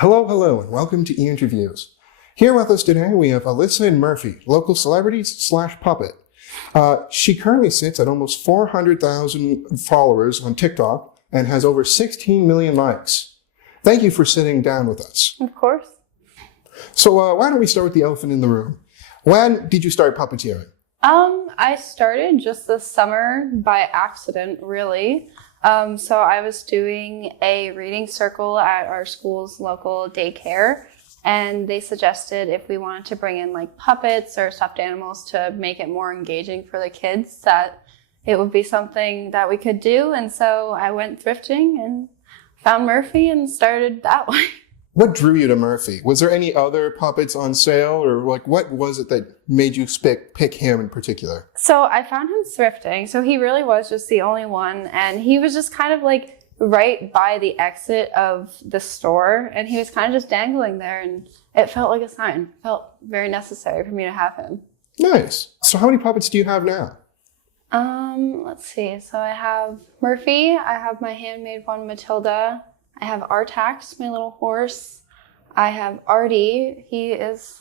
Hello, and welcome to Ianterviews. Here with us today, we have Alyssa and Murphy, local celebrities / puppet. She currently sits at almost 400,000 followers on TikTok and has over 16 million likes. Thank you for sitting down with us. Of course. So why don't we start with the elephant in the room? When did you start puppeteering? I started just this summer by accident, really. So I was doing a reading circle at our school's local daycare, and they suggested if we wanted to bring in like puppets or stuffed animals to make it more engaging for the kids, that it would be something that we could do. And so I went thrifting and found Murphy and started that way. What drew you to Murphy? Was there any other puppets on sale, or like what was it that made you pick him in particular? So I found him thrifting. So he really was just the only one, and he was just kind of like right by the exit of the store, and he was kind of just dangling there, and it felt like a sign. It felt very necessary for me to have him. Nice. So how many puppets do you have now? Let's see. So I have Murphy. I have my handmade one, Matilda. I have Artax, my little horse. I have Artie. He is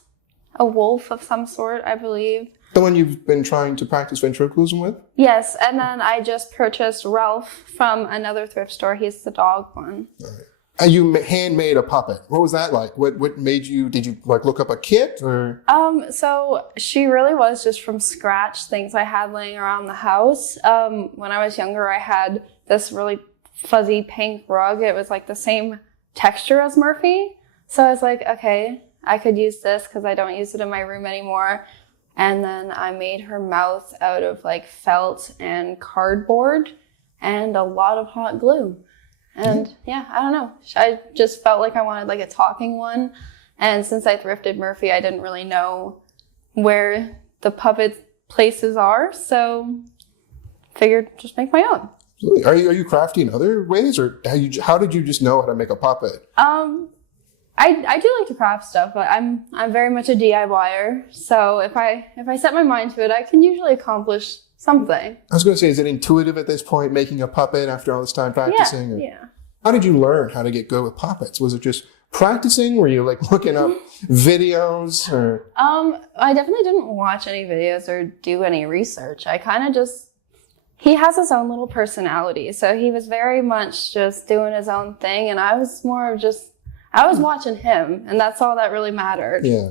a wolf of some sort, I believe. The one you've been trying to practice ventriloquism with? Yes, and then I just purchased Ralph from another thrift store. He's the dog one. All right. And you handmade a puppet. What was that like? What made you, did you like look up a kit or? So she really was just from scratch, things I had laying around the house. When I was younger, I had this really fuzzy pink rug. It was like the same texture as Murphy. So I was like, okay, I could use this because I don't use it in my room anymore. And then I made her mouth out of like felt and cardboard and a lot of hot glue. And yeah, I don't know. I just felt like I wanted like a talking one. And since I thrifted Murphy, I didn't really know where the puppet places are. So figured just make my own. Are you crafty in other ways, or how did you just know how to make a puppet? I do like to craft stuff, but I'm very much a DIYer. So if I set my mind to it, I can usually accomplish something. I was going to say, is it intuitive at this point, making a puppet after all this time practicing? Yeah. How did you learn how to get good with puppets? Was it just practicing? Were you like looking up videos or? I definitely didn't watch any videos or do any research. I kind of just. He has his own little personality, so he was very much just doing his own thing, and I was more of just, I was watching him, and that's all that really mattered. Yeah.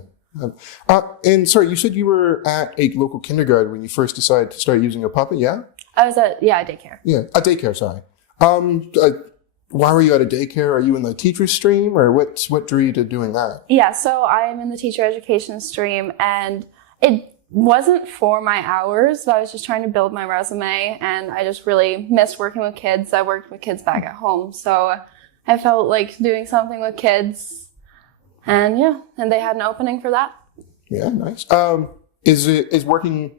And sorry, you said you were at a local kindergarten when you first decided to start using a puppet, yeah? I was at, daycare. Yeah, a daycare, sorry. Why were you at a daycare? Are you in the teacher stream, or what drew you to doing that? Yeah, so I am in the teacher education stream, and it wasn't for my hours, but I was just trying to build my resume, and I just really missed working with kids. I worked with kids back at home, so I felt like doing something with kids, and they had an opening for that. Yeah, nice. Is working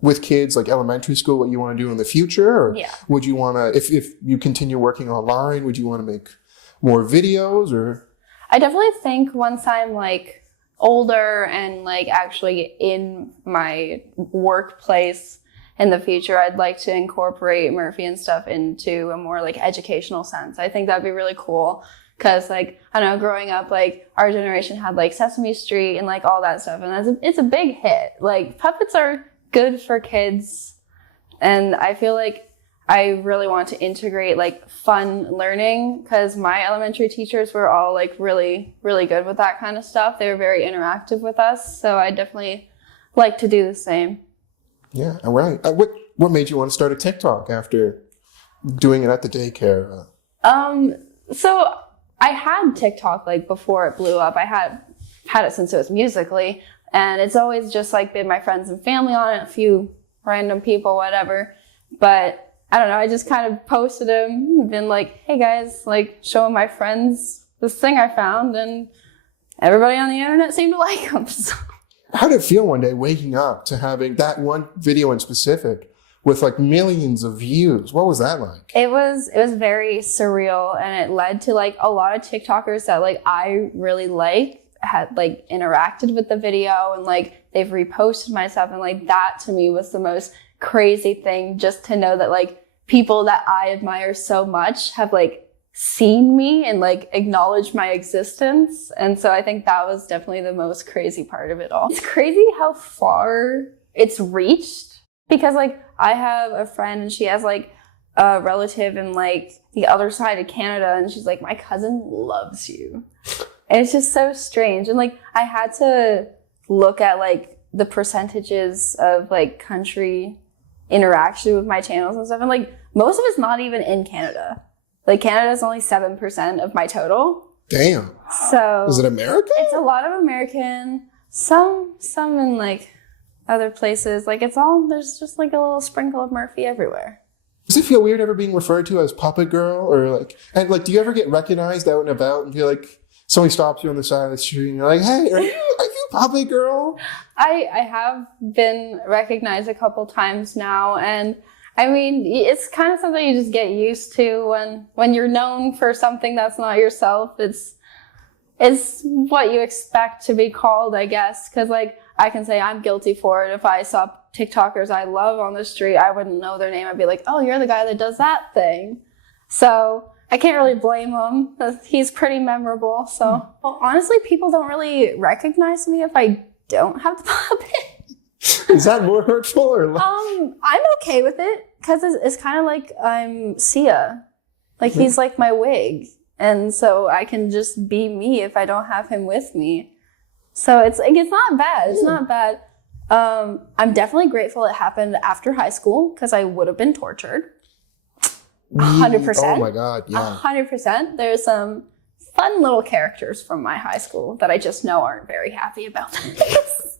with kids like elementary school what you want to do in the future, or would you want to, if you continue working online, would you want to make more videos, or? I definitely think once I'm like older and like actually in my workplace in the future, I'd like to incorporate Murphy and stuff into a more like educational sense. I think that'd be really cool because like, I don't know, growing up, like our generation had like Sesame Street and like all that stuff, and it's a big hit. Like puppets are good for kids, and I feel like I really want to integrate like fun learning because my elementary teachers were all like really, really good with that kind of stuff. They were very interactive with us. So I definitely like to do the same. Yeah. All right. What made you want to start a TikTok after doing it at the daycare? So I had TikTok like before it blew up. I had it since it was Musical.ly, and it's always just like been my friends and family on it, a few random people, whatever. But I don't know, I just kind of posted him, been like, hey guys, like showing my friends this thing I found, and everybody on the internet seemed to like him. So. How did it feel one day waking up to having that one video in specific with like millions of views? What was that like? It was very surreal, and it led to like a lot of TikTokers that like I really had like interacted with the video, and like they've reposted my stuff, and like that to me was the most crazy thing, just to know that like people that I admire so much have like seen me and like acknowledged my existence. And so I think that was definitely the most crazy part of it all. It's crazy how far it's reached, because like I have a friend and she has like a relative in like the other side of Canada, and she's like, my cousin loves you. And it's just so strange. And like I had to look at like the percentages of like country interaction with my channels and stuff, and like most of it's not even in Canada. Like Canada is only 7% of my total. Damn. So is it America? It's a lot of American, some in like other places. Like it's all, there's just like a little sprinkle of Murphy everywhere. Does it feel weird ever being referred to as Puppet Girl? Or like, and like, do you ever get recognized out and about and feel like somebody stops you on the side of the street and you're like, hey, are you Puppet Girl? I have been recognized a couple times now, and I mean, it's kind of something you just get used to when you're known for something that's not yourself. It's what you expect to be called, I guess. Because like I can say I'm guilty for it. If I saw TikTokers I love on the street, I wouldn't know their name. I'd be like, oh, you're the guy that does that thing. So I can't really blame him. He's pretty memorable. So well, honestly, people don't really recognize me if I don't have the puppet. Is that more hurtful or? I'm okay with it because it's kind of like I'm Sia. Like he's like my wig, and so I can just be me if I don't have him with me. So it's not bad. It's not bad. I'm definitely grateful it happened after high school because I would have been tortured. 100%. Oh my God, yeah. 100%. There's some fun little characters from my high school that I just know aren't very happy about this.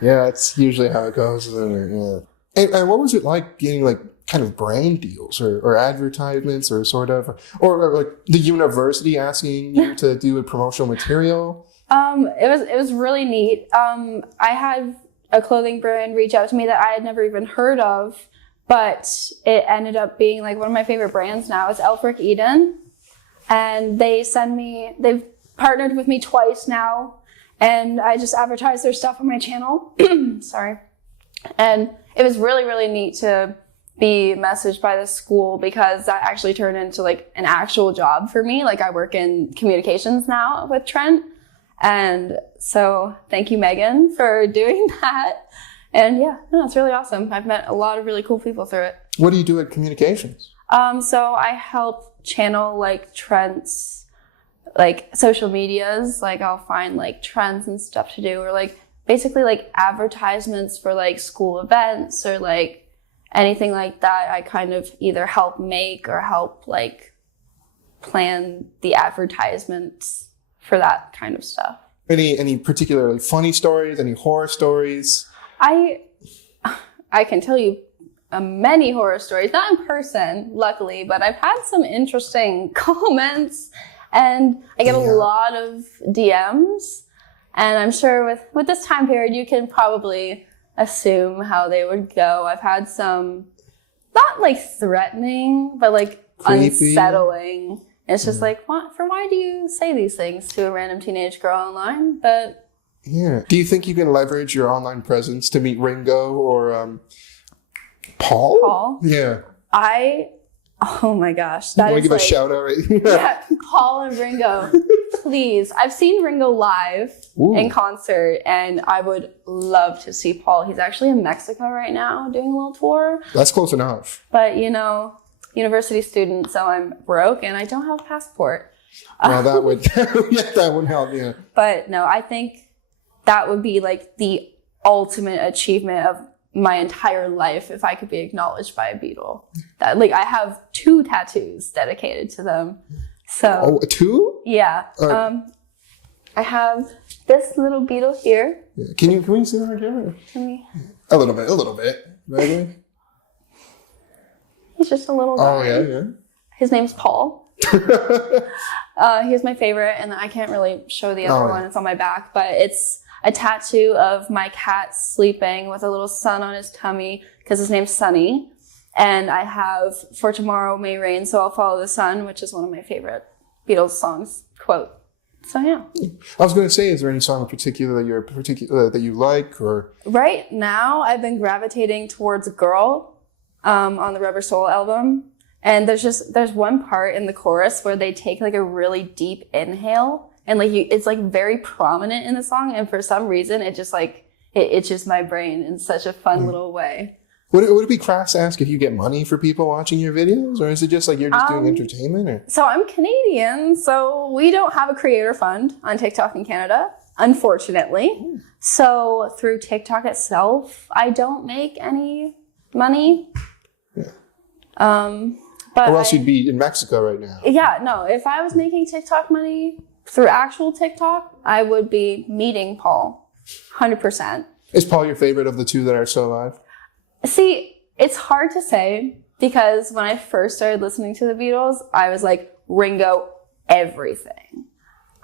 Yeah, it's usually how it goes, isn't it? Yeah. And what was it like getting like kind of brand deals or advertisements or sort of, or like the university asking you to do a promotional material? It was really neat. I had a clothing brand reach out to me that I had never even heard of, but it ended up being like one of my favorite brands now. It's Elfric Eden, and they've partnered with me twice now. And I just advertised their stuff on my channel. Sorry. And it was really, really neat to be messaged by the school because that actually turned into like an actual job for me. Like I work in communications now with Trent. And so thank you, Megan, for doing that. And yeah, no, it's really awesome. I've met a lot of really cool people through it. What do you do at communications? So I help channel like Trent's like social medias. Like I'll find like trends and stuff to do, or like basically like advertisements for like school events or like anything like that. I kind of either help make or help like plan the advertisements for that kind of stuff. Any particularly funny stories? Any horror stories? I can tell you many horror stories, not in person, luckily, but I've had some interesting comments. And I get a lot of DMs, and I'm sure with this time period, you can probably assume how they would go. I've had some, not like threatening, but like creepy, unsettling. It's just like, why do you say these things to a random teenage girl online? But yeah. Do you think you can leverage your online presence to meet Ringo or Paul? Paul? Yeah. Oh my gosh. That is give like, a shout out right yeah, Paul and Ringo. Please. I've seen Ringo live in concert, and I would love to see Paul. He's actually in Mexico right now doing a little tour. That's close enough. But university student, so I'm broke and I don't have a passport. Well, that would help, yeah. But no, I think that would be like the ultimate achievement of my entire life if I could be acknowledged by a Beatle. That like I have 2 tattoos dedicated to them. So 2? Yeah. I have this little Beatle here. Yeah. Can we see that again? A little bit. Maybe. He's just a little guy. Oh yeah. His name's Paul. He's my favorite, and I can't really show the other one. It's on my back, but it's a tattoo of my cat sleeping with a little sun on his tummy because his name's Sunny. And I have For Tomorrow May Rain, So I'll Follow the Sun, which is one of my favorite Beatles songs, quote. So yeah. I was going to say, is there any song in particular that you like, or? Right now, I've been gravitating towards Girl on the Rubber Soul album. And there's one part in the chorus where they take like a really deep inhale, and like it's like very prominent in the song. And for some reason, it just like it itches my brain in such a fun little way. Would it be crass to ask if you get money for people watching your videos, or is it just like you're just doing entertainment? Or? So I'm Canadian, so we don't have a creator fund on TikTok in Canada, unfortunately. So through TikTok itself, I don't make any money. Yeah. But or else you'd be in Mexico right now. Yeah, no. If I was making TikTok money through actual TikTok, I would be meeting Paul, 100%. Is Paul your favorite of the two that are still alive? See, it's hard to say because when I first started listening to the Beatles, I was like, Ringo, everything.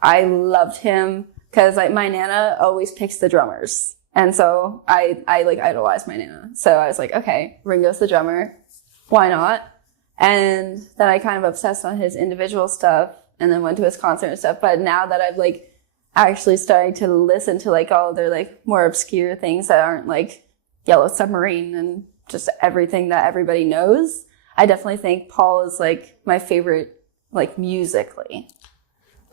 I loved him because like my Nana always picks the drummers. And so I like idolized my Nana. So I was like, okay, Ringo's the drummer. Why not? And then I kind of obsessed on his individual stuff and then went to his concert and stuff. But now that I've like actually started to listen to like all their like more obscure things that aren't like Yellow Submarine and just everything that everybody knows, I definitely think Paul is like my favorite, like musically.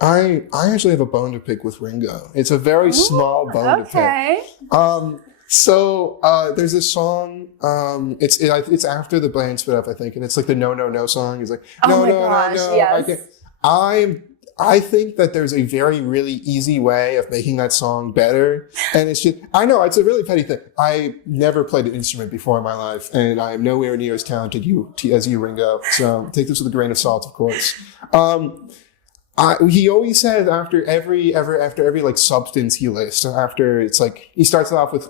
I actually have a bone to pick with Ringo. It's a very small bone to pick. So there's this song. It's after the band split up, I think, and it's like the No No No song. He's like, no, no, no, no. Yes. I think that there's a very, really easy way of making that song better. And it's just, I know it's a really petty thing. I never played an instrument before in my life, and I am nowhere near as talented as you, Ringo. So take this with a grain of salt, of course. He always says after every like substance he lists, after it's like, he starts it off with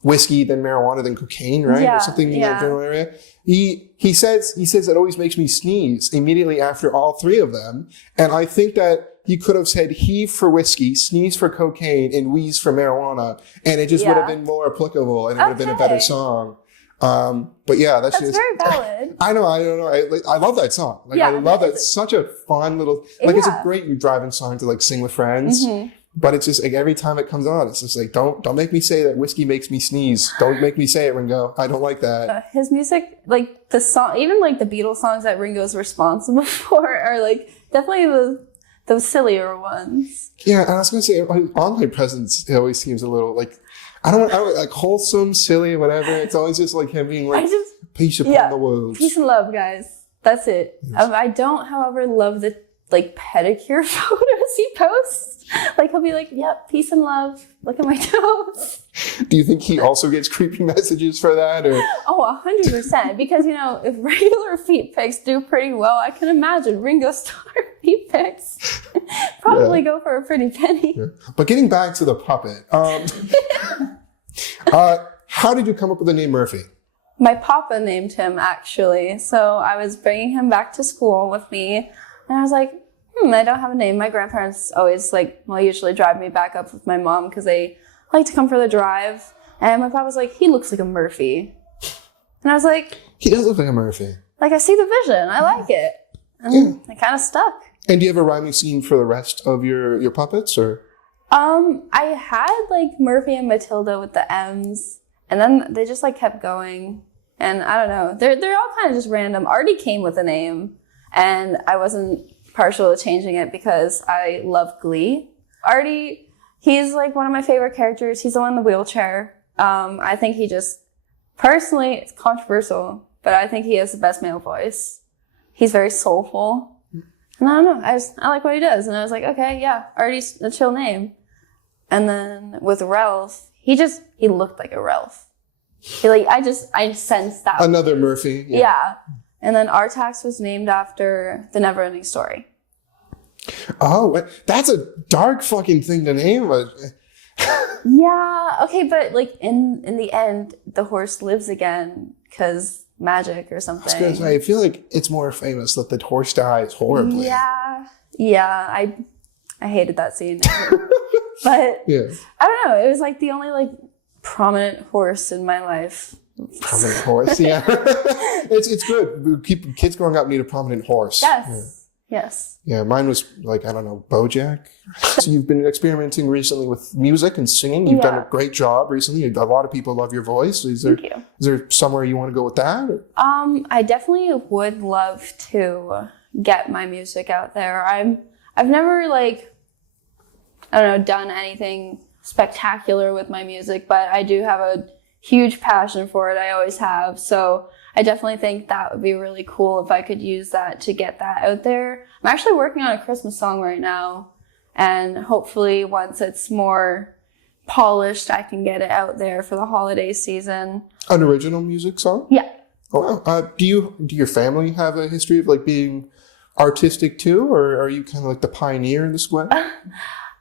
whiskey, then marijuana, then cocaine, right? Yeah, or something in that general area. He says it always makes me sneeze immediately after all three of them. And I think that he could have said heave for whiskey, sneeze for cocaine, and wheeze for marijuana, and it just would have been more applicable and it would have been a better song. But yeah, that's just very valid. I don't know. I love that song. Like, I love that. It's such a fun little, like, it's a great driving song to like sing with friends. Mm-hmm. But it's just like every time it comes on, it's just like, don't make me say that whiskey makes me sneeze. Don't make me say it, Ringo. I don't like that. His music, like the song, even like the Beatles songs that Ringo's responsible for are like definitely those sillier ones. Yeah, and I was going to say, online presence, it always seems a little like, I don't like wholesome, silly, whatever. It's always just like him being like, peace upon the world. Peace and love, guys. That's it. Yes. I don't, however, love the like pedicure photos he posts. Like he'll be like, yep, peace and love. Look at my toes. Do you think he also gets creepy messages for that? Or? Oh, 100%. Because, you know, if regular feet pics do pretty well, I can imagine Ringo Starr feet pics probably go for a pretty penny. Yeah. But getting back to the puppet, how did you come up with the name Murphy? My papa named him, actually. So I was bringing him back to school with me, and I was like, I don't have a name. My grandparents always usually drive me back up with my mom because they like to come for the drive. And my papa was like, he looks like a Murphy. And I was like, he does look like a Murphy. Like, I see the vision. I like it. And it kind of stuck. And do you have a rhyming scheme for the rest of your puppets, or? I had like Murphy and Matilda with the M's, and then they just like kept going. And I don't know. They're all kind of just random. Artie came with a name, and I wasn't partial to changing it because I love Glee. Artie, he's like one of my favorite characters. He's the one in the wheelchair. I think he just, personally, it's controversial, but I think he has the best male voice. He's very soulful. And I don't know, I like what he does. And I was like, okay, yeah, Artie's a chill name. And then with Ralph, he looked like a Ralph. I sensed that. Another Murphy. Yeah. And then Artax was named after The Neverending Story. Oh, that's a dark fucking thing to name. Yeah, okay, but like in the end, the horse lives again because magic or something. I was gonna say, I feel like it's more famous that the horse dies horribly. Yeah, I hated that scene. But I don't know, it was like the only like prominent horse in my life. Prominent horse, yeah. It's good. Kids growing up need a prominent horse. Yes. Yes. Yeah, mine was like, I don't know, BoJack. So you've been experimenting recently with music and singing. You've done a great job recently. A lot of people love your voice. Thank you. Is there somewhere you want to go with that? Or? I definitely would love to get my music out there. I've never like, I don't know, done anything spectacular with my music, but I do have a huge passion for it. I always have. So I definitely think that would be really cool if I could use that to get that out there. I'm actually working on a Christmas song right now, and hopefully once it's more polished, I can get it out there for the holiday season. An original music song? Yeah. Oh, wow. Do your family have a history of like being artistic too, or are you kind of like the pioneer in this way?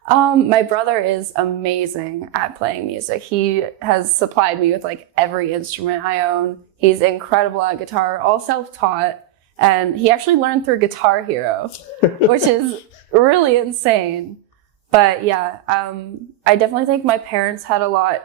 My brother is amazing at playing music. He has supplied me with like every instrument I own. He's incredible at guitar, all self-taught. And he actually learned through Guitar Hero, which is really insane. But yeah, I definitely think my parents had a lot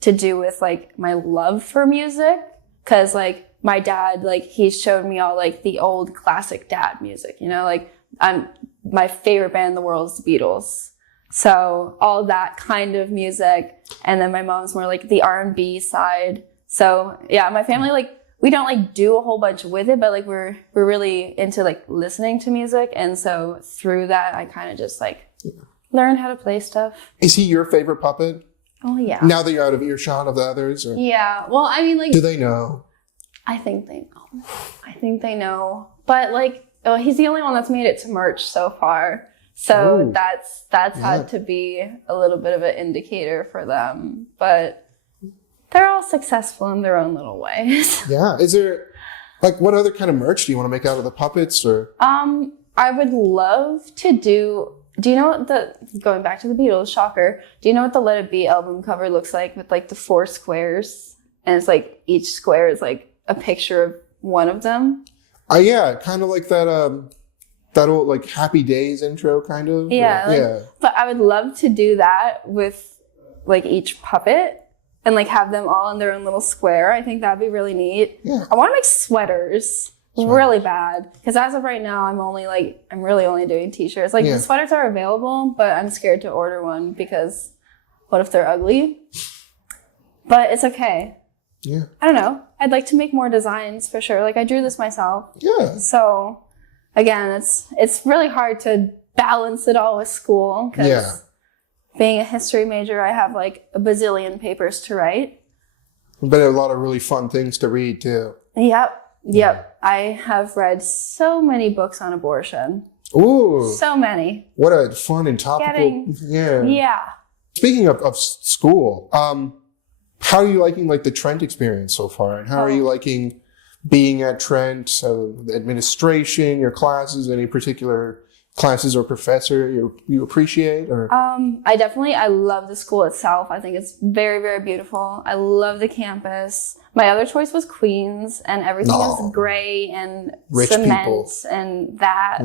to do with like my love for music. Cause like my dad, like he showed me all like the old classic dad music, you know, like my favorite band in the world is the Beatles. So all that kind of music. And then my mom's more like the R&B side. So yeah, my family, like, we don't like do a whole bunch with it, but like we're really into like listening to music. And so through that, I kind of just like learned how to play stuff. Is he your favorite puppet? Oh yeah. Now that you're out of earshot of the others? Or? Yeah. Well, I mean, like, do they know? I think they know. But like, he's the only one that's made it to merch so far. So that's had to be a little bit of an indicator for them. But they're all successful in their own little ways. Yeah. Is there, like, what other kind of merch do you want to make out of the puppets? Or I would love to do you know what going back to the Beatles, shocker, do you know what the Let It Be album cover looks like with like the 4 squares? And it's like each square is like a picture of one of them. Yeah, kind of like that old like Happy Days intro kind of. Yeah. Yeah. But I would love to do that with like each puppet and like have them all in their own little square. I think that'd be really neat. Yeah. I want to make sweaters really bad. Because as of right now, I'm really only doing t-shirts. Like the sweaters are available, but I'm scared to order one because what if they're ugly? But it's okay. Yeah. I don't know. I'd like to make more designs for sure. Like I drew this myself. Yeah. So again, it's really hard to balance it all with school because being a history major, I have like a bazillion papers to write. But a lot of really fun things to read too. Yep. I have read so many books on abortion. Ooh. So many. What a fun and topical. Yeah. Speaking of school, how are you liking like the Trent experience so far? And how are you liking being at Trent, the administration, your classes, any particular classes or professor you appreciate? Or I love the school itself. I think it's very, very beautiful. I love the campus. My other choice was Queens, and everything is gray and rich cement people. And that.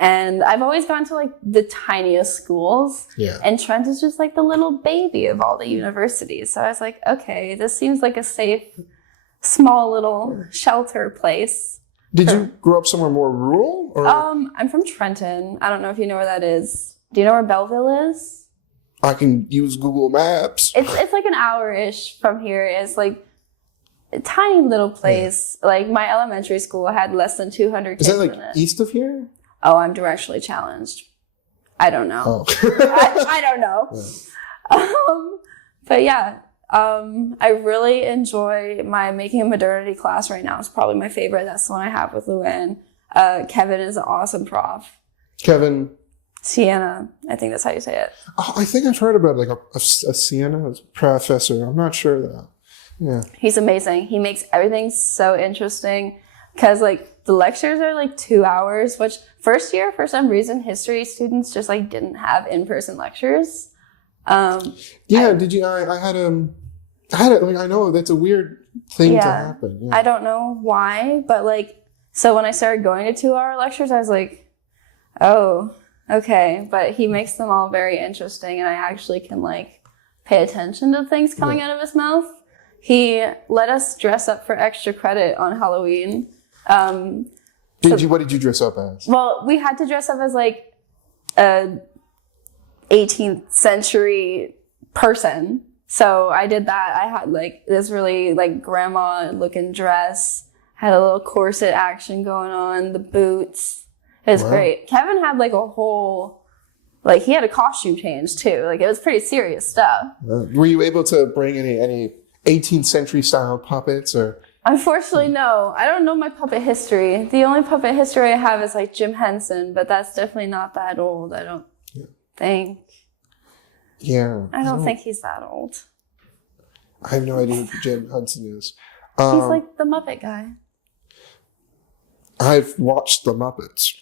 And I've always gone to like the tiniest schools. Yeah. And Trent is just like the little baby of all the universities. So I was like, okay, this seems like a safe, small little shelter place. Did you grow up somewhere more rural? Or? I'm from Trenton. I don't know if you know where that is. Do you know where Belleville is? I can use Google Maps. It's like an hour-ish from here. It's like a tiny little place. Yeah. Like my elementary school had less than 200 kids in it. Is that like east of here? Oh, I'm directionally challenged. I don't know. Oh. I don't know. Yeah. But yeah. I really enjoy my making a modernity class right now. It's probably my favorite. That's the one I have with Luann. Kevin is an awesome prof. Kevin? Sienna. I think that's how you say it. Oh, I think I've heard about like a Sienna professor. I'm not sure though. Yeah. He's amazing. He makes everything so interesting because like the lectures are like 2 hours, which first year, for some reason, history students just like didn't have in-person lectures. Did you? I had like I know that's a weird thing to happen. Yeah. I don't know why, but like so when I started going to 2-hour lectures, I was like, oh, okay. But he makes them all very interesting, and I actually can like pay attention to things coming out of his mouth. He let us dress up for extra credit on Halloween. What did you dress up as? Well, we had to dress up as like a 18th century person. So I did that. I had like this really like grandma looking dress, had a little corset action going on, the boots. It was great. Kevin had like a whole, like he had a costume change too. Like it was pretty serious stuff. Were you able to bring any 18th century style puppets or? Unfortunately, no. I don't know my puppet history. The only puppet history I have is like Jim Henson, but that's definitely not that old, I don't think. Yeah. I don't think he's that old. I have no idea who Jim Henson is. He's like the Muppet guy. I've watched the Muppets.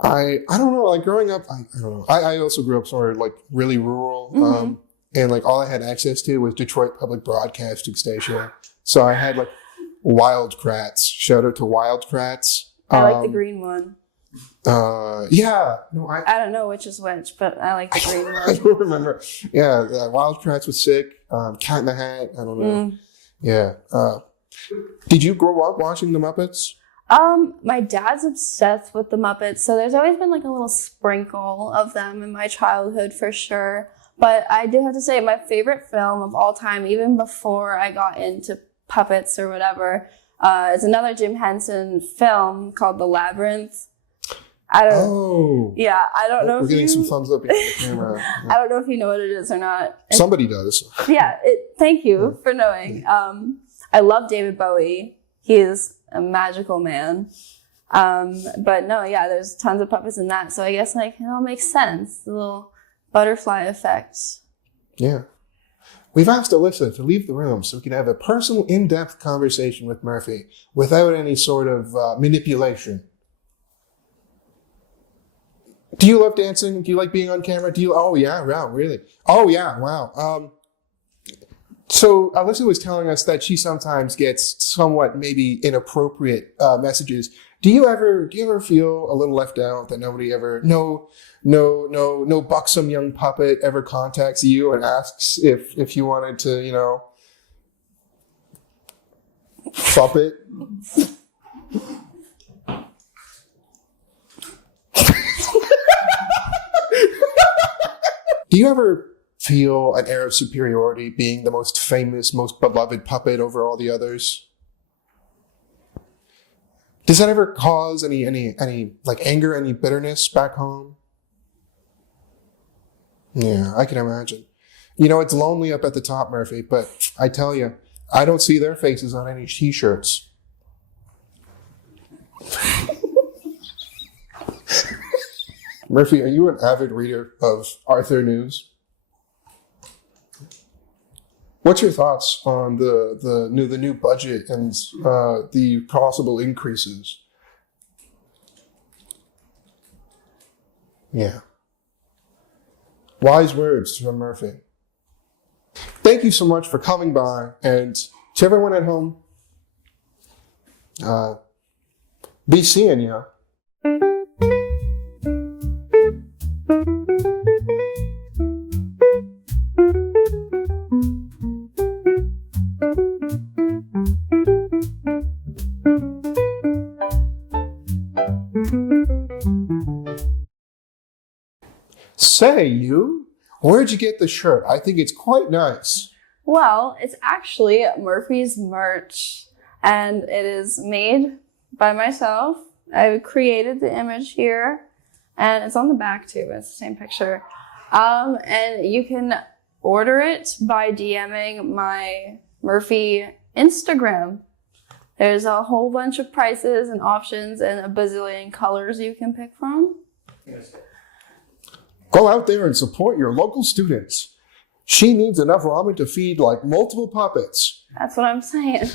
I don't know, like growing up, I don't know. I also grew up sort of like really rural. And like all I had access to was Detroit Public Broadcasting Station. So I had like Wild Kratts. Shout out to Wild Kratts. I like the green one. Yeah. No, I don't know which is which, but I like the green one. I don't remember. Yeah, Wild Kratts was sick. Cat in the Hat. I don't know. Yeah. Did you grow up watching the Muppets? My dad's obsessed with the Muppets, so there's always been like a little sprinkle of them in my childhood for sure. But I do have to say, my favorite film of all time, even before I got into puppets or whatever, is another Jim Henson film called The Labyrinth. I don't know We're if getting you... some thumbs up in the camera. I don't know if you know what it is or not. Somebody does. Thank you for knowing. I love David Bowie. He is a magical man. But no, there's tons of puppets in that. So I guess like it all makes sense. The little butterfly effects. Yeah. We've asked Alyssa to leave the room so we can have a personal, in-depth conversation with Murphy without any sort of manipulation. Do you love dancing? Do you like being on camera? Oh yeah, wow, really? Oh yeah, wow. So Alyssa was telling us that she sometimes gets somewhat maybe inappropriate messages. Do you ever feel a little left out that nobody ever, no buxom young puppet ever contacts you and asks if you wanted to, puppet? Do you ever feel an air of superiority being the most famous, most beloved puppet over all the others? Does that ever cause any like anger, any bitterness back home? Yeah, I can imagine. It's lonely up at the top, Murphy, but I tell you, I don't see their faces on any t-shirts. Murphy, are you an avid reader of Arthur News? What's your thoughts on the new budget and the possible increases? Yeah. Wise words from Murphy. Thank you so much for coming by, and to everyone at home, be seeing ya. Say, where'd you get the shirt? I think it's quite nice. Well, it's actually Murphy's merch, and it is made by myself. I created the image here, and it's on the back too. It's the same picture. And you can order it by DMing my Murphy Instagram. There's a whole bunch of prices and options and a bazillion colors you can pick from. Go out there and support your local students. She needs enough ramen to feed like multiple puppets. That's what I'm saying.